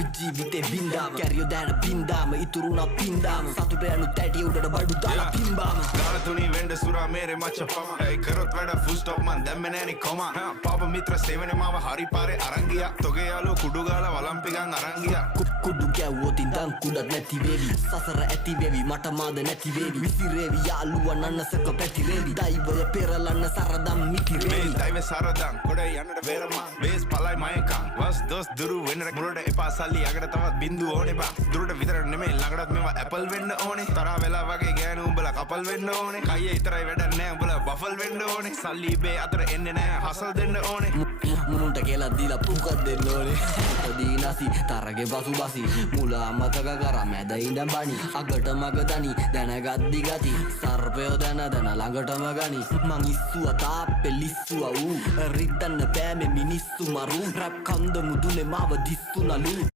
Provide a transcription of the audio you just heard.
අපි ජීවිතේ බින්දාම කැරියෝ දැන බින්දාම ඉතුරුනා පින්දාම සතුට යනු තැටි උඩට බඩු දාලා පිම්බාම ගානතුනි වෙන්ඩ සුරා මේරේ මච්ච පම ඇයි කරොත් වැඩ ෆුල් ස්ටොප් මන් දැම්මේ නෑනේ කොම පාප මිත්‍ර සේවනේ මාව හරි පාරේ අරන් ගියා තොගේ යාළුවෝ කුඩු ගාලා වලම්පිකන් අරන් ගියා කුඩු ගැව්වොත් ඉඳන් කුඩත් නැති වේවි සසර ඇති වේවි මට මාද නැති වේවි විසිරේවි යාළුවා නන්නසක පැතිරේවි දෛවය පෙරලන්න සරදම් මිතිරේවි මේ දෛව සරදම් කොට යන්නට වේරමා බේස් පලයි මයකම් වස් දොස් දුරු වෙන්න මුලට එපා සල්ලි අගට තවත් බින්දු ඕනේ බා දුරට විතර නෙමෙයි ළඟටත් මේවා ඇපල් වෙන්න ඕනේ තරහ වෙලා වගේ ගෑනු උඹලා කපල් වෙන්න ඕනේ කයියේ ඉතරයි වැඩක් නෑ උඹලා බෆල් වෙන්න ඕනේ සල්ලි බේ අතර එන්නේ නෑ හසල් දෙන්න ඕනේ මුනුන්ට කියලා දීලා පුකක් දෙන්න ඕනේ පොඩි නැසි තරගේ බසු බසි මුලා මතක කරා මැද ඉඳන් බණි අගට මග දනි දැනගද්දි ගති සර්පයෝ දැන ළඟටම ගනි මං ඉස්සුවා තාප්පේ ලිස්සුවා ඌ රිද්දන්න බෑ මේ මිනිස්සු මරු රැප් කන්ද මුදුනේ මාව දිස්සුනලු